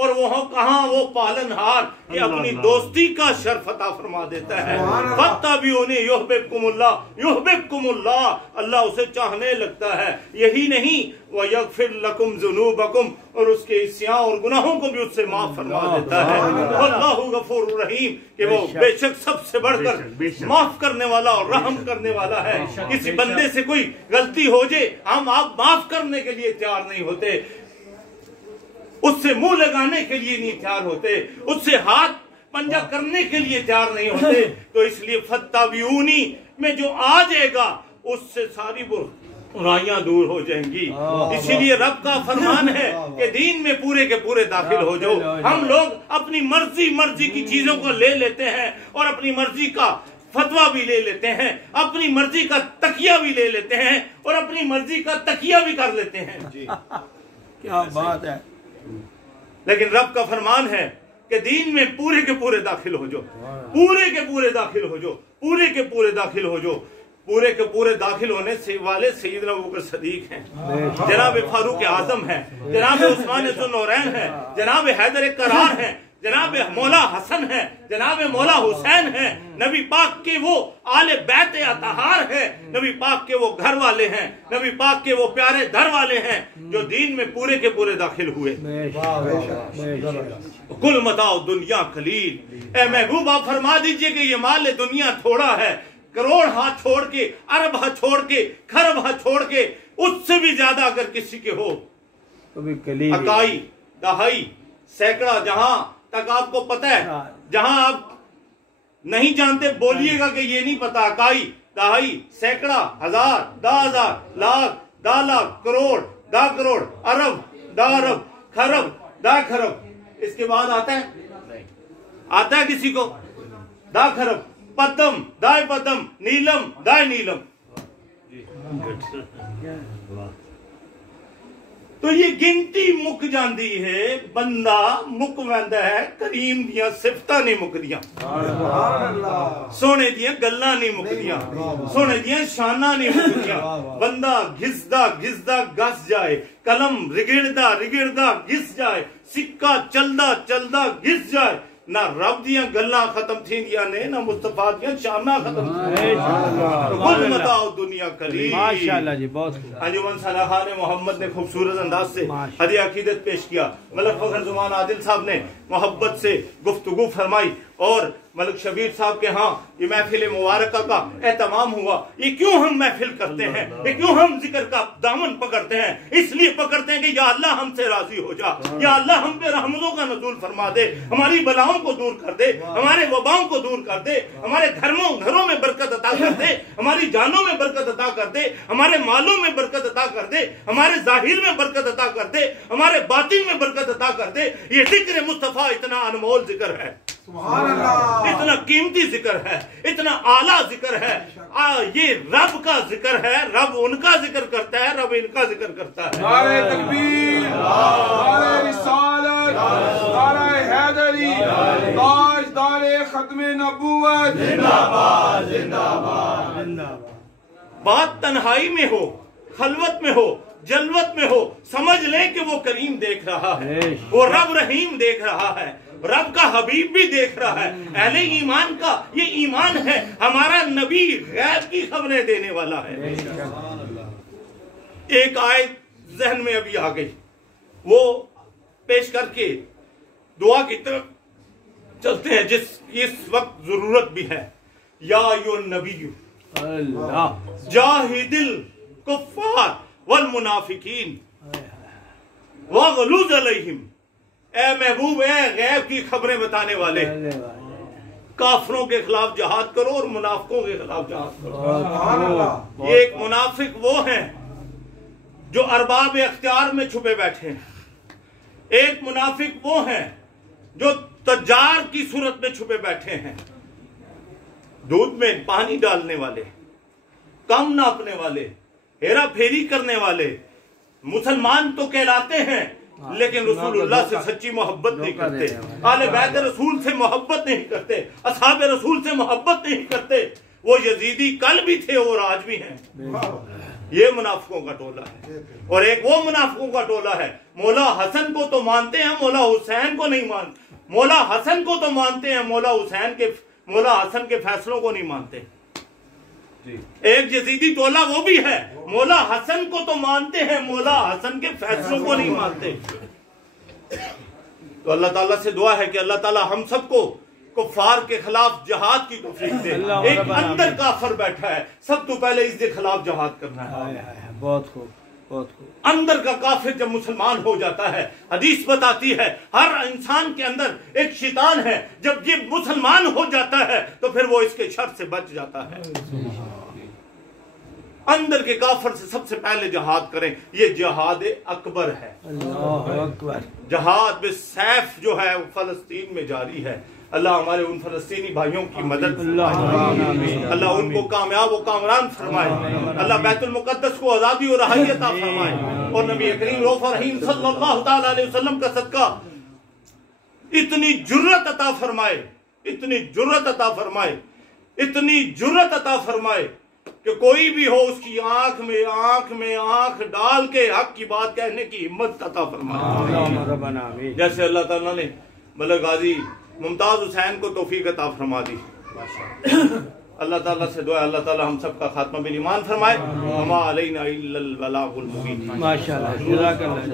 اور وہاں کہاں وہ پالنہار کہ اپنی دوستی کا شرف عطا فرما دیتا ہے. فَاتَّبِعُونِی یُحْبِبْکُمُ اللَّہ یُحْبِبْکُمُ اللَّہ، اللہ اسے چاہنے لگتا ہے. یہی نہیں وَیَغْفِرْ لَکُمْ ذُنُوبَکُمْ، اور اس کے عصیاں اور گناہوں کو بھی اس سے معاف فرما دیتا ہے. وَاللَّہُ غَفُورٌ رَحِیم، کہ وہ بے شک سب سے بڑھ کر معاف کرنے والا اور رحم کرنے والا ہے. کسی بندے سے کوئی غلطی ہو جائے ہم آپ معاف کرنے کے لیے تیار نہیں ہوتے، اس سے منہ لگانے کے لیے نہیں تیار ہوتے، اس سے ہاتھ پنجہ کرنے کے لیے تیار نہیں ہوتے. تو اس لیے فَاتَّبِعُونِی میں جو آ جائے گا اس سے ساری برائیاں دور ہو جائیں گی. اسی لیے رب کا فرمان ہے کہ دین میں پورے کے پورے داخل ہو جاؤ. ہم لوگ اپنی مرضی کی چیزوں کو لے لیتے ہیں اور اپنی مرضی کا فتویٰ بھی لے لیتے ہیں، اپنی مرضی کا تکیہ بھی لے لیتے ہیں اور اپنی مرضی کا تکیہ بھی کر لیتے ہیں. کیا بات ہے. لیکن رب کا فرمان ہے کہ دین میں پورے کے پورے داخل ہو جاؤ، پورے کے پورے داخل ہو جاؤ، پورے کے پورے داخل ہو جاؤ. پورے کے پورے داخل ہونے سے والے سیدنا ابوبکر صدیق ہیں، جناب فاروق اعظم ہیں، جناب عثمان ذو النورین ہیں، جناب حیدر کرار ہیں، جناب مولا حسن ہیں، جناب مولا حسین ہیں، نبی پاک کے وہ آل بیت اطہار ہیں، نبی پاک کے وہ گھر والے ہیں، نبی پاک کے وہ پیارے در والے ہیں جو دین میں پورے کے پورے داخل ہوئے. کل متاع دنیا قلیل، اے محبوب آپ فرما دیجئے کہ یہ مال دنیا تھوڑا ہے. کروڑ ہاتھ چھوڑ کے، ارب ہاتھ چھوڑ کے، خرب ہاتھ چھوڑ کے، اس سے بھی زیادہ اگر کسی کے ہو، اکائی دہائی سینکڑا، جہاں تک آپ کو پتہ ہے، جہاں آپ نہیں جانتے بولیے گا کہ یہ نہیں پتا. اکائی دہائی سینکڑا، ہزار، 10,000، لاکھ، 10 لاکھ، کروڑ، 10 کروڑ، ارب، 10 ارب، خرب، 10 خرب. اس کے بعد آتا ہے کسی کو 10 خرب، پدم، 10 پدم، نیلم، 10 نیلم. تو یہ گنتی مک جاندی ہے، بندہ مک ویندا ہے. کریم دیاں صفتاں نہیں مکدیاں، سونے دیاں گلاں نہیں مکدیاں، سونے دیاں شاناں نہیں مکدیاں. بندہ گھسدا گھسدا گھس جائے، قلم رگڑدا رگڑدا گھس جائے، سکہ چلدا چلدا گھس جائے. نہ رب دیاں گلاں ختم تھیندیاں نے، نہ مصطفیٰ دیاں شاناں ختم تھیندیاں. کل متاع دنیا قلیل. ماشاءاللہ جی، بہت انجمن صلاحان محمد نے خوبصورت انداز سے ہدیہ عقیدت پیش کیا. ملک فخر زمان عادل صاحب نے محبت سے گفتگو فرمائی اور ملک شبیر صاحب کے ہاں یہ محفل مبارکہ کا اہتمام ہوا. یہ کیوں ہم محفل کرتے ہیں، یہ کیوں ہم ذکر کا دامن پکڑتے ہیں؟ اس لیے پکڑتے ہیں کہ یا اللہ ہم سے راضی ہو جا، یا اللہ ہم پہ رحمتوں کا نزول فرما دے، ہماری بلاؤں کو دور کر دے، ہمارے وباؤں کو دور کر دے، ہمارے گھروں میں برکت عطا کر دے، ہماری جانوں میں برکت عطا کر دے، ہمارے مالوں میں برکت عطا کر دے، ہمارے ظاہر میں برکت عطا کر دے، ہمارے باطن میں برکت عطا کر دے. یہ ذکر مصطفیٰ اتنا انمول ذکر ہے، اتنا قیمتی ذکر ہے، اتنا اعلیٰ ذکر ہے. یہ رب کا ذکر ہے، رب ان کا ذکر کرتا ہے، رب ان کا ذکر کرتا ہے. نعرہ تکبیر، نعرہ رسالت، نعرہ حیدری، تاجدار ختم نبوت، زندہ باد زندہ باد. بات تنہائی میں ہو، خلوت میں ہو، جلوت میں ہو، سمجھ لیں کہ وہ کریم دیکھ رہا ہے، وہ رب رحیم دیکھ رہا ہے، رب کا حبیب بھی دیکھ رہا ہے. اہل ایمان کا یہ ایمان ہے، ہمارا نبی غیب کی خبریں دینے والا ہے. ایک آیت ذہن میں ابھی آ گئی، وہ پیش کر کے دعا کی طرف چلتے ہیں جس کی اس وقت ضرورت بھی ہے. یا ایھا النبی جاہد الکفار والمنافقین واغلظ علیہم. اے محبوب، اے غیب کی خبریں بتانے والے، کافروں کے خلاف جہاد کرو اور منافقوں کے خلاف جہاد کرو. یہ ایک منافق وہ ہیں جو ارباب اختیار میں چھپے بیٹھے ہیں، ایک منافق وہ ہیں جو تجار کی صورت میں چھپے بیٹھے ہیں، دودھ میں پانی ڈالنے والے، کم ناپنے والے، ہیرا پھیری کرنے والے. مسلمان تو کہلاتے ہیں لیکن رسول اللہ سے سچی محبت نہیں کرتے، آل بیت رسول سے محبت نہیں کرتے، اصحاب رسول سے محبت نہیں کرتے. وہ یزیدی کل بھی تھے اور آج بھی ہیں. یہ منافقوں کا ٹولہ ہے، اور ایک وہ منافقوں کا ٹولہ ہے مولا حسن کو تو مانتے ہیں، مولا حسین کو نہیں مانتے، مولا حسن کو تو مانتے ہیں، مولا حسن کے فیصلوں کو نہیں مانتے۔ ایک یزیدی ٹولہ وہ بھی ہے، مولا حسن کو تو مانتے ہیں، مولا حسن کے فیصلوں کو نہیں مانتے۔ تو اللہ تعالیٰ سے دعا ہے کہ اللہ تعالیٰ ہم سب کو کفار کے خلاف جہاد کی توفیق دے۔ ایک اندر کافر بیٹھا ہے، سب تو پہلے اس کے خلاف جہاد کرنا ہے۔ بہت خوب، بہت خوب۔ اندر کا کافر جب مسلمان ہو جاتا ہے، حدیث بتاتی ہے ہر انسان کے اندر ایک شیطان ہے، جب یہ مسلمان ہو جاتا ہے تو پھر وہ اس کے شر سے بچ جاتا ہے۔ اندر کے کافر سے سب سے پہلے جہاد کریں، یہ جہاد اکبر ہے۔ اللہ اکبر۔ جہاد بالسیف جو ہے وہ فلسطین میں جاری ہے۔ اللہ ہمارے ان فلسطینی بھائیوں کی مدد فرمائے، اللہ ان کو کامیاب و کامران فرمائے، اللہ بیت المقدس کو آزادی و رہائی عطا فرمائے، اور نبی کریم رؤوف رحیم صلی اللہ تعالی علیہ وسلم کا صدقہ اتنی جرت عطا فرمائے، اتنی جرت عطا فرمائے، اتنی جرت عطا فرمائے کہ کوئی بھی ہو اس کی آنکھ میں آنکھ ڈال کے حق کی بات کہنے کی ہمت عطا فرمائے، جیسے اللہ تعالیٰ نے ملک غازی ممتاز حسین کو توفیق عطا فرما دی۔ اللہ تعالیٰ سے دعا ہے اللہ تعالیٰ ہم سب کا خاتمہ بالایمان فرمائے۔ وما علینا الا البلاغ المبین۔ ماشاءاللہ، جزاک اللہ۔